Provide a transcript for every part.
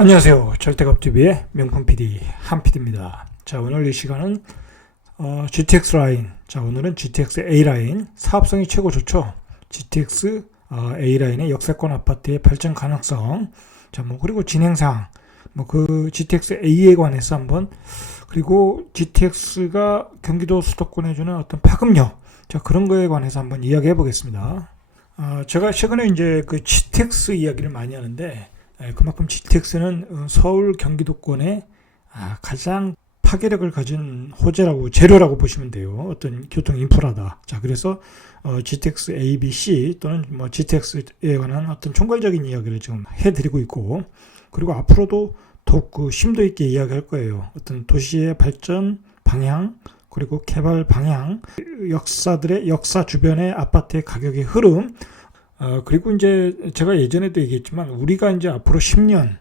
안녕하세요. 절대값TV의 명품 PD 한PD입니다. 자, 오늘 이 시간은 GTX 라인. 자, 오늘은 GTX A 라인 사업성이 최고 좋죠. GTX A 라인의 역세권 아파트의 발전 가능성. 자, 그리고 진행사항. 그 GTX A에 관해서 한번, 그리고 GTX가 경기도 수도권에 주는 어떤 파급력. 자, 그런 거에 관해서 한번 이야기해 보겠습니다. 제가 최근에 이제 그 GTX 이야기를 많이 하는데, 그만큼 GTX는 서울 경기도권의 가장 파괴력을 가진 호재라고, 재료라고 보시면 돼요. 어떤 교통 인프라다. 자, 그래서 GTX A, B, C 또는 GTX에 관한 어떤 총괄적인 이야기를 지금 해드리고 있고, 그리고 앞으로도 더욱 그 심도 있게 이야기할 거예요. 어떤 도시의 발전 방향, 그리고 개발 방향, 역사 주변의 아파트의 가격의 흐름, 그리고 이제 제가 예전에도 얘기했지만 우리가 이제 앞으로 10년,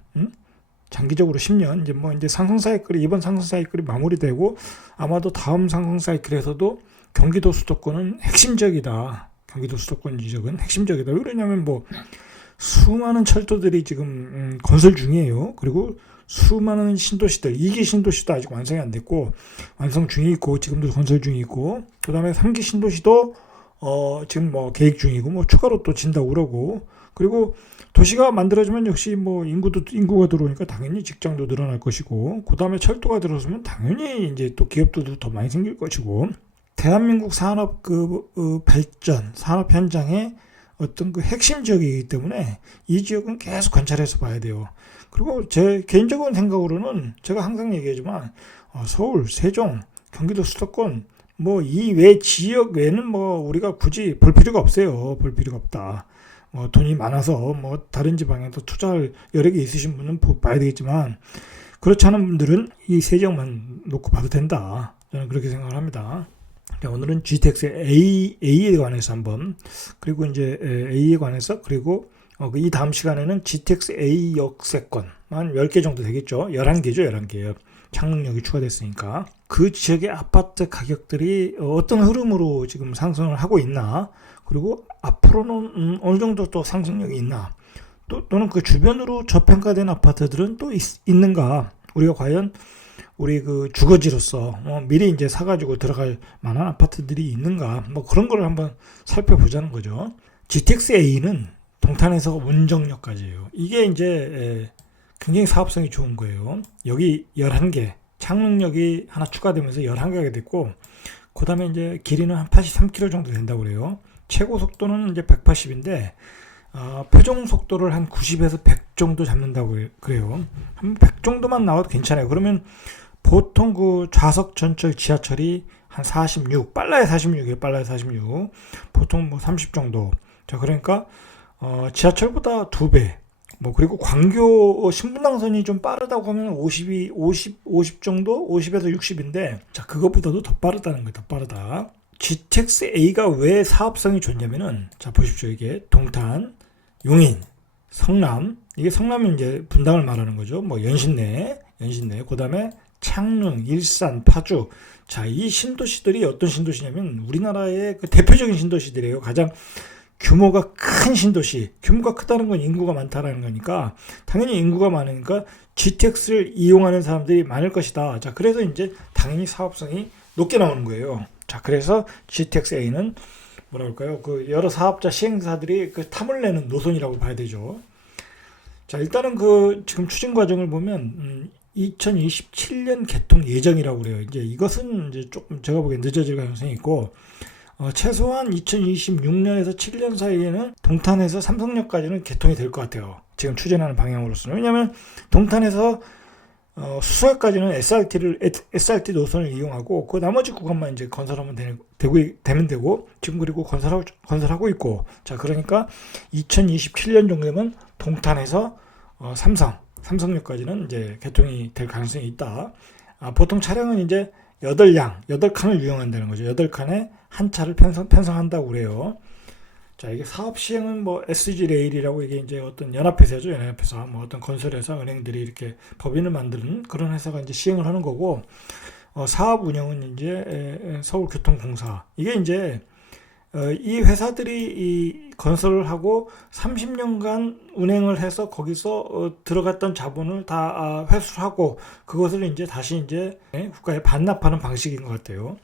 장기적으로 10년, 이제 상승 사이클이, 이번 상승 사이클이 마무리되고 아마도 다음 상승 사이클에서도 경기도 수도권은 핵심적이다. 경기도 수도권 지역은 핵심적이다. 왜 그러냐면 수많은 철도들이 지금 건설 중이에요. 그리고 수많은 신도시들, 2기 신도시도 아직 완성이 안 됐고, 완성 중이 있고, 지금도 건설 중이 있고, 그 다음에 3기 신도시도 지금 계획 중이고, 추가로 또 진다고 그러고, 그리고 도시가 만들어지면 역시 인구가 들어오니까 당연히 직장도 늘어날 것이고, 그 다음에 철도가 들어서면 당연히 이제 또 기업들도 더 많이 생길 것이고, 대한민국 산업 발전, 산업 현장의 어떤 그 핵심 지역이기 때문에 이 지역은 계속 관찰해서 봐야 돼요. 그리고 제 개인적인 생각으로는 제가 항상 얘기하지만, 서울, 세종, 경기도 수도권, 이 외 지역 외는 우리가 굳이 볼 필요가 없어요. 볼 필요가 없다. 돈이 많아서 다른 지방에도 투자할 여력이 있으신 분은 봐야 되겠지만, 그렇지 않은 분들은 이 세 지역만 놓고 봐도 된다. 저는 그렇게 생각을 합니다. 오늘은 GTX A에 관해서 한번, 그리고 이제 A에 관해서, 그리고 이 다음 시간에는 GTX A 역세권 한 10개 정도 되겠죠. 11개죠. 11개요. 창능력이 추가됐으니까 그 지역의 아파트 가격들이 어떤 흐름으로 지금 상승을 하고 있나, 그리고 앞으로는 어느 정도 또 상승력이 있나, 또는 그 주변으로 저평가된 아파트들은 또 있는가, 우리가 과연 우리 그 주거지로서 미리 이제 사가지고 들어갈 만한 아파트들이 있는가, 그런 걸 한번 살펴보자는 거죠. GTX A는 동탄에서 원정역까지예요. 이게 이제 굉장히 사업성이 좋은 거예요. 여기 11개, 창릉역이 하나 추가되면서 11개가 됐고, 그 다음에 이제 길이는 한 83km 정도 된다고 그래요. 최고 속도는 이제 180인데, 표정 속도를 한 90에서 100 정도 잡는다고 그래요. 한 100 정도만 나와도 괜찮아요. 그러면 보통 그 좌석 전철 지하철이 한 46, 빨라야 46이에요. 빨라야 46. 보통 30 정도. 자, 그러니까, 지하철보다 2배. 그리고 광교 신분당선이 좀 빠르다고 하면 50 정도? 50에서 60인데, 자, 그것보다도 더 빠르다는 거예요. 더 빠르다. GTX A가 왜 사업성이 좋냐면은, 자, 보십시오. 이게 동탄, 용인, 성남, 이게 성남은 이제 분당을 말하는 거죠. 연신내, 그 다음에 창릉, 일산, 파주. 자, 이 신도시들이 어떤 신도시냐면, 우리나라의 그 대표적인 신도시들이에요. 가장 규모가 큰 신도시. 규모가 크다는 건 인구가 많다라는 거니까, 당연히 인구가 많으니까 GTX를 이용하는 사람들이 많을 것이다. 자, 그래서 이제 당연히 사업성이 높게 나오는 거예요. 자, 그래서 GTX A는 그 여러 사업자 시행사들이 그 탐을 내는 노선이라고 봐야 되죠. 자, 일단은 그 지금 추진 과정을 보면 2027년 개통 예정이라고 그래요. 이제 이것은 이제 조금 제가 보기엔 늦어질 가능성이 있고, 최소한 2026년에서 7년 사이에는 동탄에서 삼성역까지는 개통이 될 것 같아요. 지금 추진하는 방향으로서는. 왜냐하면 동탄에서 수서역까지는 SRT 노선을 이용하고, 그 나머지 구간만 이제 건설하면 되면 되고, 지금 그리고 건설하고 있고, 자, 그러니까 2027년 정도 되면 동탄에서 삼성역까지는 이제 개통이 될 가능성이 있다. 보통 차량은 이제 8칸을 유용한다는 거죠. 8칸에 한 차를 편성한다고 그래요. 자, 이게 사업 시행은 SG 레일이라고, 이게 이제 어떤 연합회사죠. 연합회사. 어떤 건설회사, 은행들이 이렇게 법인을 만드는 그런 회사가 이제 시행을 하는 거고, 사업 운영은 이제 서울교통공사. 이게 이제 이 회사들이 이 건설을 하고 30년간 운행을 해서 거기서 들어갔던 자본을 다 회수하고 그것을 이제 다시 이제 국가에 반납하는 방식인 것 같아요.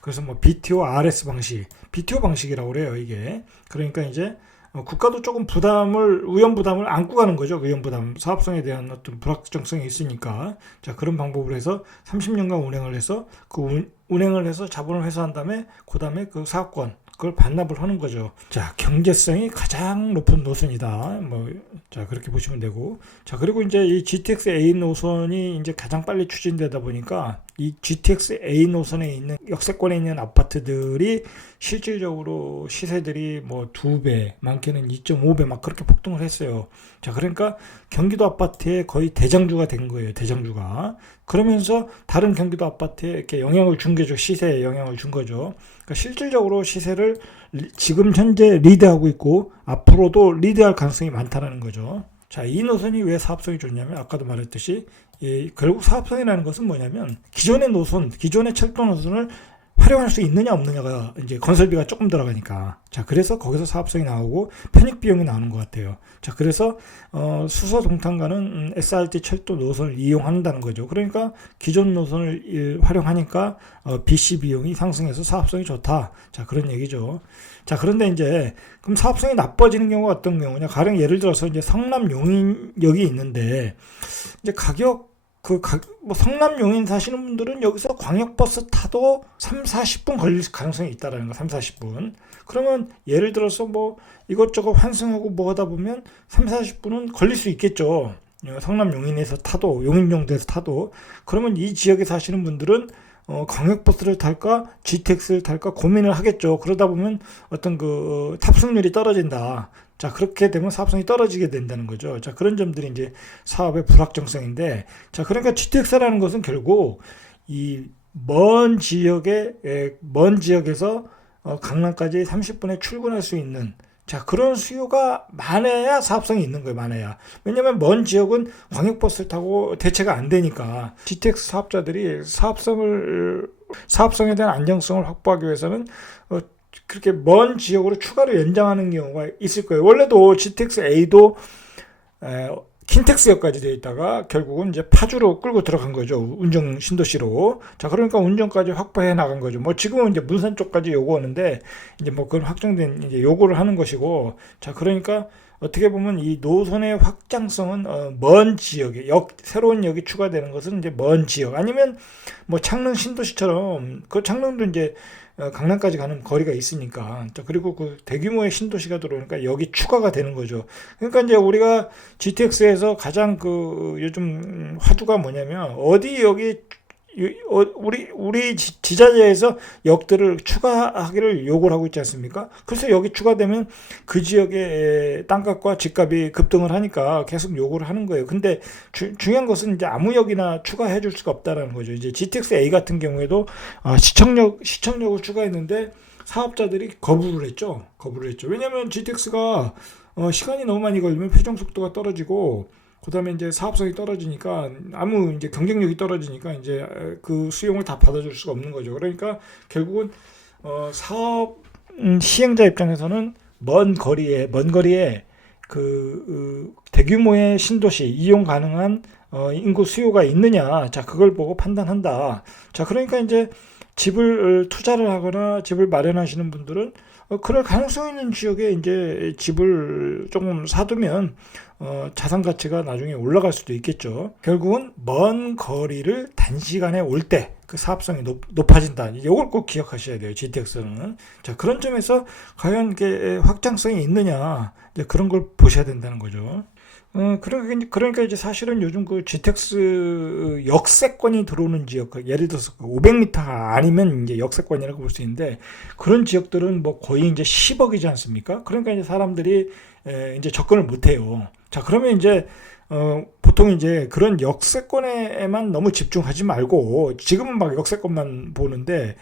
그래서 뭐 BTO RS 방식, BTO 방식이라고 그래요, 이게. 그러니까 이제 국가도 조금 위험 부담을 안고 가는 거죠. 위험 부담, 사업성에 대한 어떤 불확정성이 있으니까. 자, 그런 방법으로 해서 30년간 운행을 해서 운행을 해서 자본을 회수한 다음에 그다음에 그 사업권 그걸 반납을 하는 거죠. 자, 경제성이 가장 높은 노선이다. 자, 그렇게 보시면 되고. 자, 그리고 이제 이 GTX A 노선이 이제 가장 빨리 추진되다 보니까 이 GTX A 노선에 있는 역세권에 있는 아파트들이 실질적으로 시세들이 뭐 2배, 많게는 2.5배 막 그렇게 폭등을 했어요. 자, 그러니까 경기도 아파트의 거의 대장주가 된 거예요. 대장주가. 그러면서 다른 경기도 아파트에 이렇게 영향을 준 거죠. 시세에 영향을 준 거죠. 그러니까 실질적으로 시세를 지금 현재 리드하고 있고 앞으로도 리드할 가능성이 많다는 거죠. 자, 이 노선이 왜 사업성이 좋냐면 아까도 말했듯이 결국 사업성이라는 것은 뭐냐면 기존의 철도 노선을 활용할 수 있느냐 없느냐가 이제 건설비가 조금 들어가니까. 자, 그래서 거기서 사업성이 나오고 편익 비용이 나오는 것 같아요. 자, 그래서 수서 동탄가는 SRT 철도 노선을 이용한다는 거죠. 그러니까 기존 노선을 활용하니까 BC 비용이 상승해서 사업성이 좋다. 자, 그런 얘기죠. 자, 그런데 이제 그럼 사업성이 나빠지는 경우가 어떤 경우냐? 가령 예를 들어서 이제 성남 용인역이 있는데 이제 뭐 성남 용인 사시는 분들은 여기서 광역버스 타도 3-40분 걸릴 가능성이 있다라는 거, 3-40분. 그러면 예를 들어서 뭐 이것저것 환승하고 뭐 하다 보면 3-40분은 걸릴 수 있겠죠. 성남 용인에서 타도, 용인정도에서 타도. 그러면 이 지역에 사시는 분들은 광역버스를 탈까, GTX를 탈까 고민을 하겠죠. 그러다 보면 어떤 그 탑승률이 떨어진다. 자, 그렇게 되면 사업성이 떨어지게 된다는 거죠. 자, 그런 점들이 이제 사업의 불확정성인데, 자, 그러니까 GTX라는 것은 결국 이 먼 지역에서 강남까지 30분에 출근할 수 있는, 자, 그런 수요가 많아야 사업성이 있는 거예요, 많아야. 왜냐면 먼 지역은 광역버스를 타고 대체가 안 되니까. GTX 사업자들이 사업성에 대한 안정성을 확보하기 위해서는 그렇게 먼 지역으로 추가로 연장하는 경우가 있을 거예요. 원래도 GTX-A도 킨텍스역까지 되어 있다가 결국은 이제 파주로 끌고 들어간 거죠. 운정 신도시로. 자, 그러니까 운정까지 확보해 나간 거죠. 뭐 지금은 이제 문산 쪽까지 요구하는데 이제 뭐 그런 확정된 이제 요구를 하는 것이고. 자, 그러니까 어떻게 보면 이 노선의 확장성은 먼 지역에 새로운 역이 추가되는 것은 이제 먼 지역 아니면 뭐 창릉 신도시처럼 그 창릉도 이제 강남까지 가는 거리가 있으니까. 그리고 그 대규모의 신도시가 들어오니까 여기 추가가 되는 거죠. 그러니까 이제 우리가 GTX에서 가장 그 요즘 화두가 뭐냐면 어디 여기 우리 지자체에서 역들을 추가하기를 요구를 하고 있지 않습니까? 그래서 여기 추가되면 그 지역의 땅값과 집값이 급등을 하니까 계속 요구를 하는 거예요. 근데 중요한 것은 이제 아무 역이나 추가해 줄 수가 없다라는 거죠. 이제 GTX A 같은 경우에도 시청역을 추가했는데 사업자들이 거부를 했죠. 왜냐하면 GTX가 시간이 너무 많이 걸리면 회전 속도가 떨어지고 그다음에 이제 사업성이 떨어지니까 이제 경쟁력이 떨어지니까 이제 그 수용을 다 받아줄 수가 없는 거죠. 그러니까 결국은 사업 시행자 입장에서는 먼 거리에 그 대규모의 신도시 이용 가능한 인구 수요가 있느냐, 자, 그걸 보고 판단한다. 자, 그러니까 이제 집을 투자를 하거나 집을 마련하시는 분들은 그럴 가능성 있는 지역에 이제 집을 조금 사두면 자산 가치가 나중에 올라갈 수도 있겠죠. 결국은 먼 거리를 단시간에 올 때 그 사업성이 높아진다. 이걸 꼭 기억하셔야 돼요. GTX는. 자, 그런 점에서 과연 이게 확장성이 있느냐, 이제 그런 걸 보셔야 된다는 거죠. 그러니까 이제 사실은 요즘 그 GTX 역세권이 들어오는 지역, 예를 들어서 500m 아니면 이제 역세권이라고 볼 수 있는데, 그런 지역들은 뭐 거의 이제 10억이지 않습니까? 그러니까 이제 사람들이 이제 접근을 못 해요. 자, 그러면 이제 보통 이제 그런 역세권에만 너무 집중하지 말고, 지금은 막 역세권만 보는데,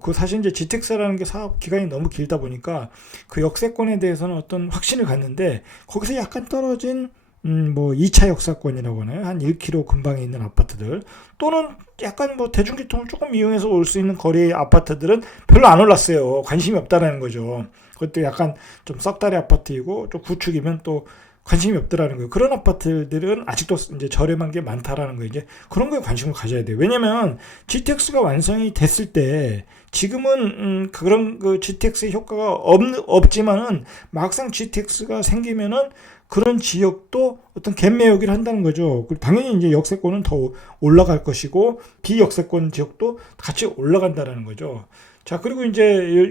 그 사실 이제 GTX라는 게 사업 기간이 너무 길다 보니까 그 역세권에 대해서는 어떤 확신을 갖는데, 거기서 약간 떨어진 뭐 2차 역사권이라고 하나요? 한 1km 근방에 있는 아파트들 또는 약간 뭐 대중교통을 조금 이용해서 올 수 있는 거리의 아파트들은 별로 안 올랐어요. 관심이 없다라는 거죠. 그것도 약간 좀 썩다리 아파트이고 좀 구축이면 또 관심이 없더라는 거예요. 그런 아파트들은 아직도 이제 저렴한 게 많다라는 거예요. 이제 그런 거에 관심을 가져야 돼요. 왜냐면 GTX가 완성이 됐을 때 지금은 그런 그 GTX의 효과가 없지만은 막상 GTX가 생기면은 그런 지역도 어떤 갭매우기를 한다는 거죠. 당연히 이제 역세권은 더 올라갈 것이고 비역세권 지역도 같이 올라간다는 거죠. 자, 그리고 이제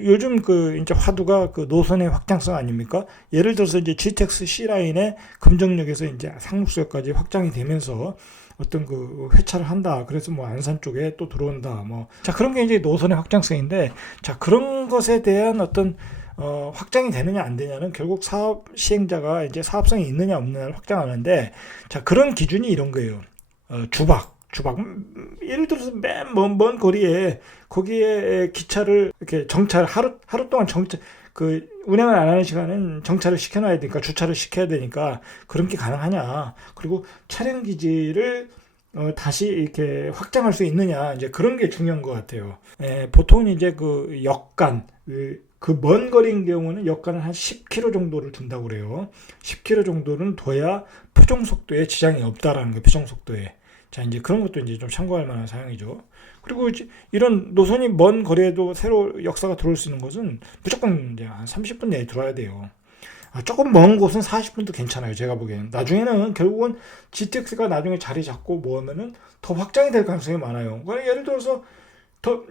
요즘 그 이제 화두가 그 노선의 확장성 아닙니까? 예를 들어서 이제 GTX C라인의 금정역에서 이제 상록수역까지 확장이 되면서 어떤 그 회차를 한다. 그래서 뭐 안산 쪽에 또 들어온다. 뭐. 자, 그런 게 이제 노선의 확장성인데, 자, 그런 것에 대한 어떤 확장이 되느냐 안 되냐는 결국 사업 시행자가 이제 사업성이 있느냐 없느냐를 확장하는데, 자, 그런 기준이 이런 거예요. 주박. 예를 들어서 맨 먼 거리에 거기에 기차를 이렇게 하루 동안 그 운행을 안 하는 시간은 정차를 시켜놔야 되니까 주차를 시켜야 되니까 그런 게 가능하냐. 그리고 차량 기지를 다시 이렇게 확장할 수 있느냐. 이제 그런 게 중요한 것 같아요. 보통은 이제 그 역간, 그 먼 거리인 경우는 역간을 한 10km 정도를 둔다고 그래요. 10km 정도는 둬야 표정 속도에 지장이 없다라는 거예요. 표정 속도에. 자, 이제 그런 것도 이제 좀 참고할 만한 사항이죠. 그리고 이제 이런 노선이 먼 거리에도 새로 역사가 들어올 수 있는 것은 무조건 이제 한 30분 내에 들어야 돼요. 조금 먼 곳은 40분도 괜찮아요. 제가 보기에는. 나중에는 결국은 GTX가 나중에 자리 잡고 뭐 하면은 더 확장이 될 가능성이 많아요. 예를 들어서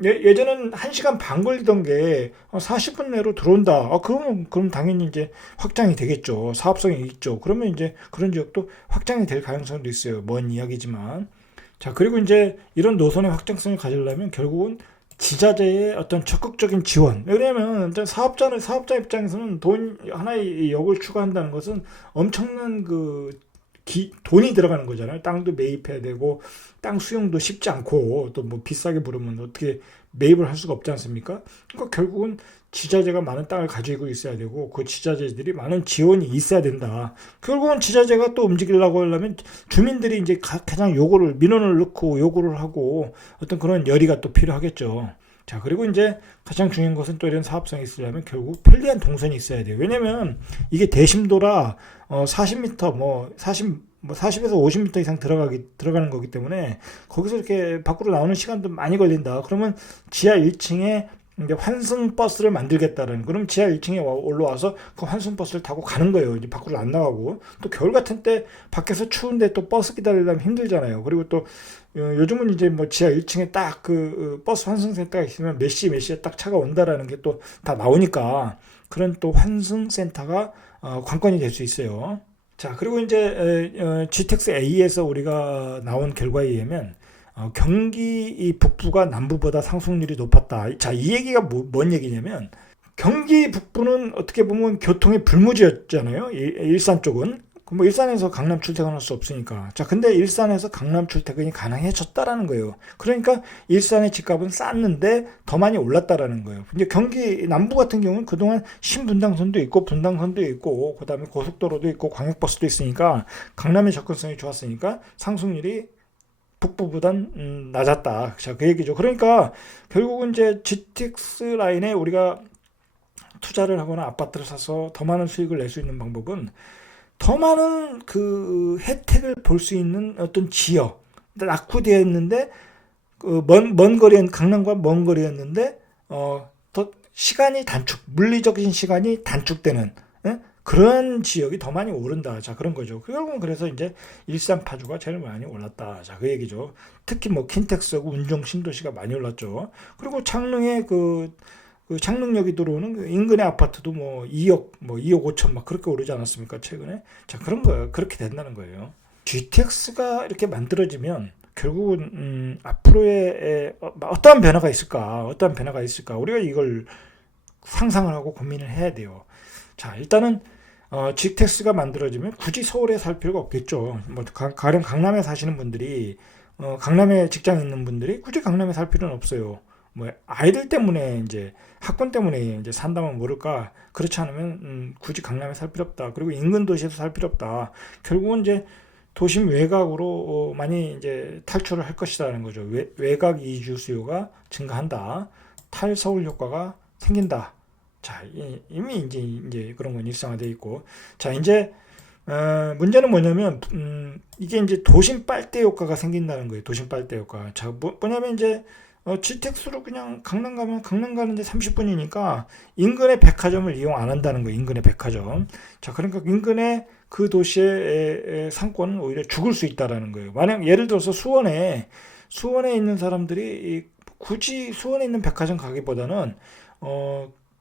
예전엔 1시간 반 걸리던 게 40분 내로 들어온다. 그럼 당연히 이제 확장이 되겠죠. 사업성이 있죠. 그러면 이제 그런 지역도 확장이 될 가능성도 있어요. 먼 이야기지만. 자, 그리고 이제 이런 노선의 확장성을 가지려면 결국은 지자체의 어떤 적극적인 지원. 왜냐하면 사업자 입장에서는 하나의 역을 추가한다는 것은 엄청난 돈이 들어가는 거잖아요. 땅도 매입해야 되고 땅 수용도 쉽지 않고 또 뭐 비싸게 부르면 어떻게 매입을 할 수가 없지 않습니까? 그러니까 결국은 지자체가 많은 땅을 가지고 있어야 되고 그 지자체들이 많은 지원이 있어야 된다. 결국은 지자체가 또 움직이려고 하려면 주민들이 이제 가장 민원을 넣고 요구를 하고 어떤 그런 열의가 또 필요하겠죠. 자, 그리고 이제 가장 중요한 것은 또 이런 사업성이 있으려면 결국 편리한 동선이 있어야 돼요. 왜냐면 이게 대심도라 40m 40에서 50m 이상 들어가는 거기 때문에 거기서 이렇게 밖으로 나오는 시간도 많이 걸린다. 그러면 지하 1층에 이제 환승 버스를 만들겠다는. 그럼 지하 1층에 올라와서 그 환승 버스를 타고 가는 거예요. 이제 밖으로 안 나가고. 또 겨울 같은 때 밖에서 추운데 또 버스 기다리려면 힘들잖아요. 그리고 또 요즘은 이제 뭐 지하 1층에 딱 그 버스 환승센터가 있으면 몇 시에 딱 차가 온다라는 게 또 다 나오니까 그런 또 환승센터가 관건이 될 수 있어요. 자, 그리고 이제 GTX A에서 우리가 나온 결과에 의하면 경기 이 북부가 남부보다 상승률이 높았다. 자, 이 얘기가 뭔 얘기냐면 경기 북부는 어떻게 보면 교통의 불모지였잖아요. 일산 쪽은. 뭐 일산에서 강남 출퇴근할 수 없으니까. 자, 근데 일산에서 강남 출퇴근이 가능해졌다라는 거예요. 그러니까 일산의 집값은 쌌는데 더 많이 올랐다라는 거예요. 이제 경기 남부 같은 경우는 그동안 신분당선도 있고 분당선도 있고 그다음에 고속도로도 있고 광역버스도 있으니까 강남의 접근성이 좋았으니까 상승률이 북부보단 낮았다. 자, 그 얘기죠. 그러니까 결국은 이제 GTX 라인에 우리가 투자를 하거나 아파트를 사서 더 많은 수익을 낼 수 있는 방법은 더 많은 그 혜택을 볼 수 있는 어떤 지역, 낙후되어 있는데 먼 거리엔 강남과 먼 거리였는데 더 시간이 물리적인 시간이 단축되는 그런 지역이 더 많이 오른다. 자, 그런 거죠. 결국은 그래서 이제 일산 파주가 제일 많이 올랐다. 자, 그 얘기죠. 특히 뭐 킨텍스하고 운정 신도시가 많이 올랐죠. 그리고 창릉에 그 창릉역이 들어오는 그 인근의 아파트도 뭐 2억 5천 막 그렇게 오르지 않았습니까, 최근에? 자, 그런 거예요. 그렇게 된다는 거예요. GTX가 이렇게 만들어지면 결국은 앞으로의 어떠한 변화가 있을까? 우리가 이걸 상상을 하고 고민을 해야 돼요. 자, 일단은 GTX가 만들어지면 굳이 서울에 살 필요가 없겠죠. 뭐 가령 강남에 사시는 분들이 강남에 직장 있는 분들이 굳이 강남에 살 필요는 없어요. 뭐 아이들 때문에 이제 학군 때문에 이제 산다면 모를까. 그렇지 않으면 굳이 강남에 살 필요 없다. 그리고 인근 도시에서 살 필요 없다. 결국은 이제 도심 외곽으로 많이 이제 탈출을 할 것이라는 거죠. 외곽 이주 수요가 증가한다. 탈서울 효과가 생긴다. 자, 이미 이제 그런 건 일상화되어 있고. 자, 이제 문제는 뭐냐면 이게 이제 도심 빨대 효과가 생긴다는 거예요. 도심 빨대 효과. 자, 뭐냐면 이제 GTX로 그냥 강남 가면 강남 가는데 30분이니까 인근의 백화점을 이용 안 한다는 거예요. 인근의 백화점. 자, 그러니까 인근의 그 도시의 상권은 오히려 죽을 수 있다라는 거예요. 만약 예를 들어서 수원에 있는 사람들이 굳이 수원에 있는 백화점 가기보다는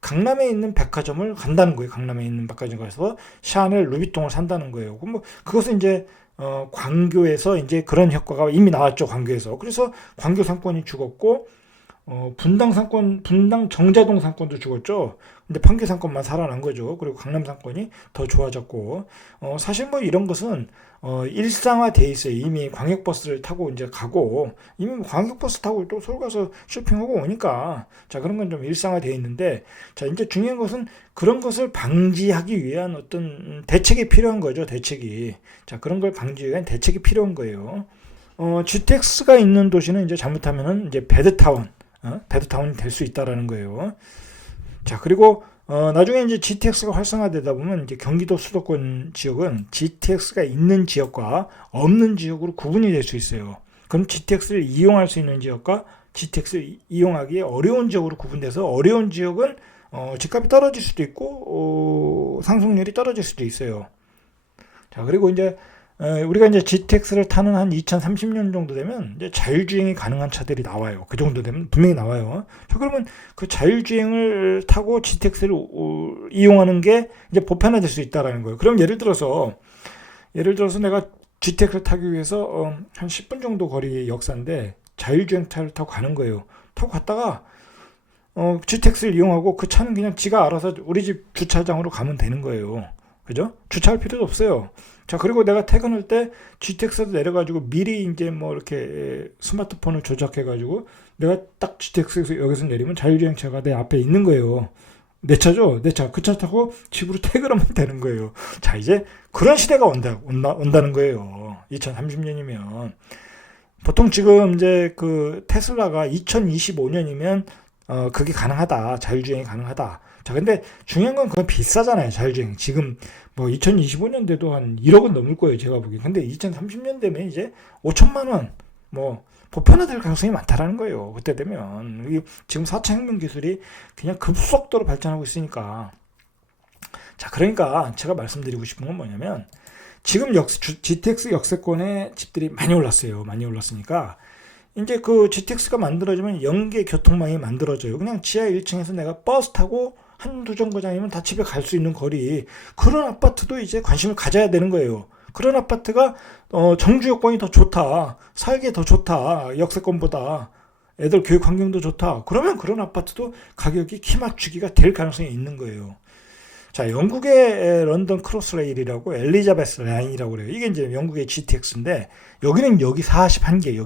강남에 있는 백화점을 간다는 거예요. 강남에 있는 백화점 가서 샤넬, 루비통을 산다는 거예요. 그럼 뭐 그것은 이제 광교에서 이제 그런 효과가 이미 나왔죠. 광교에서. 그래서 광교 상권이 죽었고 분당 상권, 분당 정자동 상권도 죽었죠. 근데 판교 상권만 살아난 거죠. 그리고 강남 상권이 더 좋아졌고, 사실 뭐 이런 것은 일상화돼 있어요. 이미 광역버스를 타고 이제 가고, 이미 광역버스 타고 또 서울 가서 쇼핑하고 오니까, 자, 그런 건 좀 일상화돼 있는데, 자, 이제 중요한 것은 그런 것을 방지하기 위한 어떤 대책이 필요한 거죠. 대책이. 자, 그런 걸 방지하기 위한 대책이 필요한 거예요. GTX가 있는 도시는 이제 잘못하면은 이제 배드타운이 될 수 있다라는 거예요. 자, 그리고 나중에 이제 GTX가 활성화되다 보면 이제 경기도 수도권 지역은 GTX가 있는 지역과 없는 지역으로 구분이 될 수 있어요. 그럼 GTX를 이용할 수 있는 지역과 GTX를 이용하기 어려운 지역으로 구분돼서 어려운 지역은 집값이 떨어질 수도 있고 상승률이 떨어질 수도 있어요. 자, 그리고 이제 우리가 이제 GTX를 타는 한 2030년 정도 되면 이제 자율주행이 가능한 차들이 나와요. 그 정도 되면 분명히 나와요. 자, 그러면 그 자율주행을 타고 GTX를 이용하는 게 이제 보편화될 수 있다라는 거예요. 그럼 예를 들어서 내가 GTX를 타기 위해서 한 10분 정도 거리의 역사인데 자율주행 차를 타고 가는 거예요. 타고 갔다가 GTX를 이용하고 그 차는 그냥 지가 알아서 우리 집 주차장으로 가면 되는 거예요. 그죠? 주차할 필요도 없어요. 자, 그리고 내가 퇴근할 때 GTX에서 내려가지고 미리 이제 뭐 이렇게 스마트폰을 조작해가지고 내가 딱 GTX에서 여기서 내리면 자율주행차가 내 앞에 있는 거예요. 내 차죠? 내 차. 그 차 타고 집으로 퇴근하면 되는 거예요. 자, 이제 그런 시대가 온다는 거예요. 2030년이면. 보통 지금 이제 그 테슬라가 2025년이면 그게 가능하다. 자율주행이 가능하다. 자, 근데 중요한 건 그건 비싸잖아요. 자율주행. 지금 뭐 2025년대도 한 1억은 넘을 거예요. 제가 보기엔. 근데 2030년 되면 이제 5천만 원 뭐 보편화될 가능성이 많다라는 거예요. 그때 되면. 지금 4차 혁명 기술이 그냥 급속도로 발전하고 있으니까. 자, 그러니까 제가 말씀드리고 싶은 건 뭐냐면 지금 GTX 역세권의 집들이 많이 올랐어요. 많이 올랐으니까 이제 그 GTX가 만들어지면 연계 교통망이 만들어져요. 그냥 지하 1층에서 내가 버스 타고 한두 정거장이면 다 집에 갈 수 있는 거리. 그런 아파트도 이제 관심을 가져야 되는 거예요. 그런 아파트가 정주 여건이 더 좋다. 살기에 더 좋다. 역세권보다. 애들 교육 환경도 좋다. 그러면 그런 아파트도 가격이 키 맞추기가 될 가능성이 있는 거예요. 자, 영국의 런던 크로스레일이라고 엘리자베스 라인이라고 그래요. 이게 이제 영국의 GTX인데 여기는 여기 41개,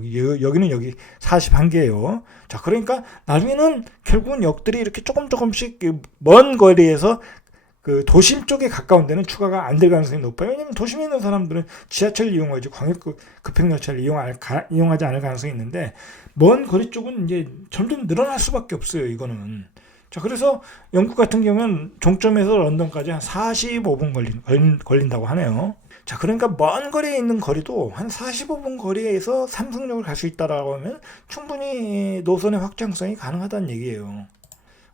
여기는 여기 41개예요. 자, 그러니까 나중에는 결국은 역들이 이렇게 조금씩 먼 거리에서 그 도심 쪽에 가까운 데는 추가가 안 될 가능성이 높아요. 왜냐면 도심에 있는 사람들은 지하철을 이용하지 광역 급행열차를 이용하지 않을 가능성이 있는데 먼 거리 쪽은 이제 점점 늘어날 수밖에 없어요. 이거는. 자, 그래서 영국 같은 경우는 종점에서 런던까지 한 45분 걸린다고 하네요. 자, 그러니까 먼 거리에 있는 거리도 한 45분 거리에서 삼성역을 갈 수 있다라고 하면 충분히 노선의 확장성이 가능하다는 얘기예요.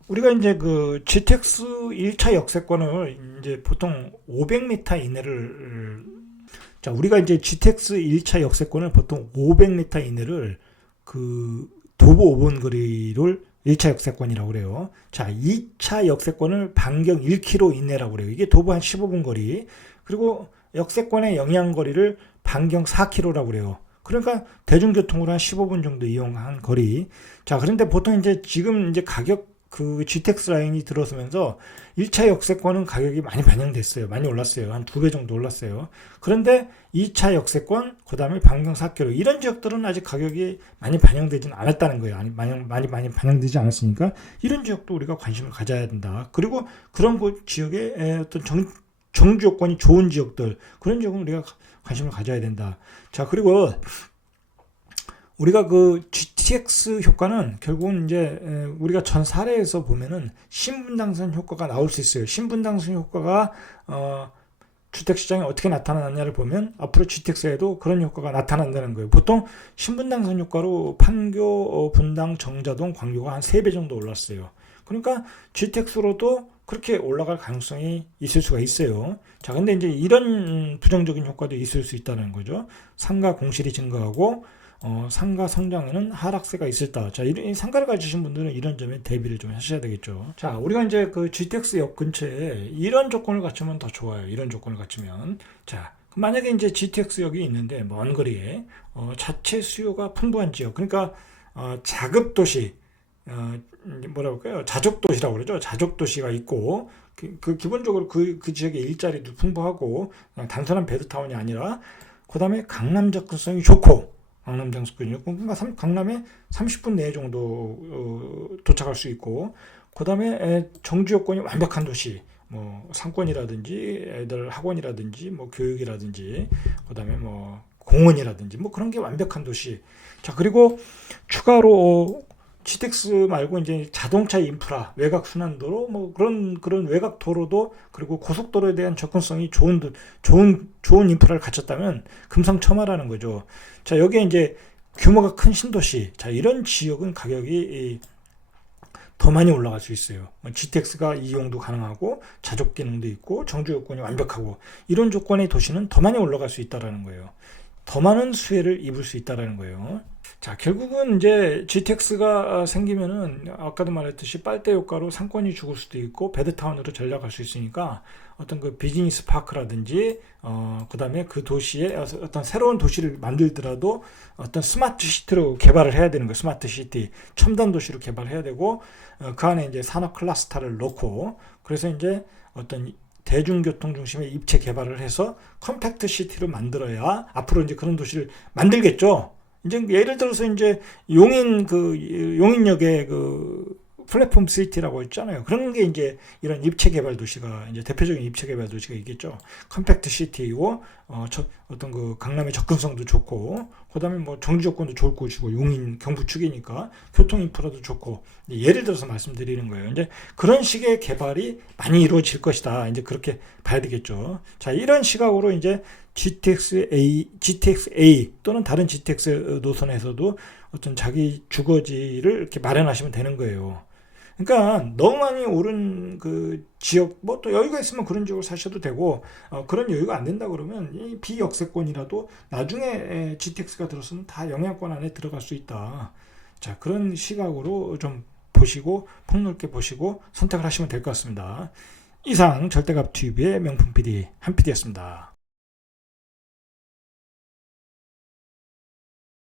우리가 이제 그 GTX 1차 역세권을 이제 보통 500m 이내를 자, 우리가 이제 GTX 1차 역세권을 보통 500m 이내를 그 도보 5분 거리를 1차 역세권이라고 그래요. 자, 2차 역세권을 반경 1km 이내라고 그래요. 이게 도보 한 15분 거리. 그리고 역세권의 영향거리를 반경 4km라고 그래요. 그러니까 대중교통으로 한 15분 정도 이용한 거리. 자, 그런데 보통 이제 지금 이제 가격 그 GTX 라인이 들어서면서 1차 역세권은 가격이 많이 반영됐어요. 많이 올랐어요. 한 2배 정도 올랐어요. 그런데 2차 역세권, 그 다음에 방경 4km 이런 지역들은 아직 가격이 많이 반영되지는 않았다는 거예요. 많이 반영되지 않았으니까 이런 지역도 우리가 관심을 가져야 된다. 그리고 그런 지역에 어떤 정주 요건이 좋은 지역들, 그런 지역은 우리가 관심을 가져야 된다. 자, 그리고 우리가 그 GTX 효과는 결국은 이제 우리가 전 사례에서 보면은 신분당선 효과가 나올 수 있어요. 신분당선 효과가 주택시장에 어떻게 나타나느냐를 보면 앞으로 GTX에도 그런 효과가 나타난다는 거예요. 보통 신분당선 효과로 판교, 분당, 정자동, 광교가 한 3배 정도 올랐어요. 그러니까 GTX로도 그렇게 올라갈 가능성이 있을 수가 있어요. 자, 근데 이제 이런 부정적인 효과도 있을 수 있다는 거죠. 상가 공실이 증가하고 상가 성장에는 하락세가 있었다. 자, 이런 상가를 가지신 분들은 이런 점에 대비를 좀 하셔야 되겠죠. 자, 우리가 이제 그 GTX 역 근처에 이런 조건을 갖추면 더 좋아요. 이런 조건을 갖추면. 자, 만약에 이제 GTX 역이 있는데 먼 거리에 자체 수요가 풍부한 지역, 그러니까 자급 도시, 뭐라고 할까요? 자족 도시라고 그러죠. 자족 도시가 있고 그 기본적으로 그 지역에 일자리도 풍부하고 단순한 베드타운이 아니라 그다음에 강남 접근성이 좋고. 강남 장수권이요. 그러니까 강남에 30분 내에 정도 도착할 수 있고, 그 다음에 정주 요건이 완벽한 도시, 뭐 상권이라든지 애들 학원이라든지 뭐 교육이라든지, 그 다음에 뭐 공원이라든지 뭐 그런 게 완벽한 도시. 자, 그리고 추가로 GTX 말고 이제 자동차 인프라, 외곽 순환도로 뭐 그런 외곽 도로도, 그리고 고속도로에 대한 접근성이 좋은 인프라를 갖췄다면 금상첨화라는 거죠. 자, 여기에 이제 규모가 큰 신도시, 자, 이런 지역은 가격이 더 많이 올라갈 수 있어요. GTX가 이용도 가능하고 자족 기능도 있고 정주 요건이 완벽하고 이런 조건의 도시는 더 많이 올라갈 수 있다라는 거예요. 더 많은 수혜를 입을 수 있다라는 거예요. 자, 결국은 이제 GTX가 생기면은 아까도 말했듯이 빨대 효과로 상권이 죽을 수도 있고 베드타운으로 전락할 수 있으니까 어떤 그 비즈니스 파크라든지 그다음에 그 도시에 어떤 새로운 도시를 만들더라도 어떤 스마트 시티로 개발을 해야 되는 거예요. 스마트 시티, 첨단 도시로 개발해야 되고 그 안에 이제 산업 클러스터를 넣고, 그래서 이제 어떤 대중교통 중심의 입체 개발을 해서 컴팩트 시티로 만들어야 앞으로 이제 그런 도시를 만들겠죠. 이제 예를 들어서 이제 용인역에 그 플랫폼 시티라고 있잖아요. 그런 게 이제 이런 입체 개발 도시가 이제 대표적인 입체 개발 도시가 있겠죠. 컴팩트 시티이고 어떤 그 강남의 접근성도 좋고, 그다음에 뭐 정지 조건도 좋을 곳이고, 용인 경부 축이니까 교통 인프라도 좋고, 예를 들어서 말씀드리는 거예요. 이제 그런 식의 개발이 많이 이루어질 것이다. 이제 그렇게 봐야 되겠죠. 자, 이런 시각으로 이제 GTX-A 또는 다른 GTX 노선에서도 어떤 자기 주거지를 이렇게 마련하시면 되는 거예요. 그러니까 너무 많이 오른 그 지역, 뭐 또 여유가 있으면 그런 지역을 사셔도 되고, 그런 여유가 안 된다 그러면 이 비역세권이라도 나중에 GTX가 들어서는 다 영향권 안에 들어갈 수 있다. 자, 그런 시각으로 좀 보시고 폭넓게 보시고 선택을 하시면 될 것 같습니다. 이상 절대값 TV의 명품 PD 한 PD였습니다.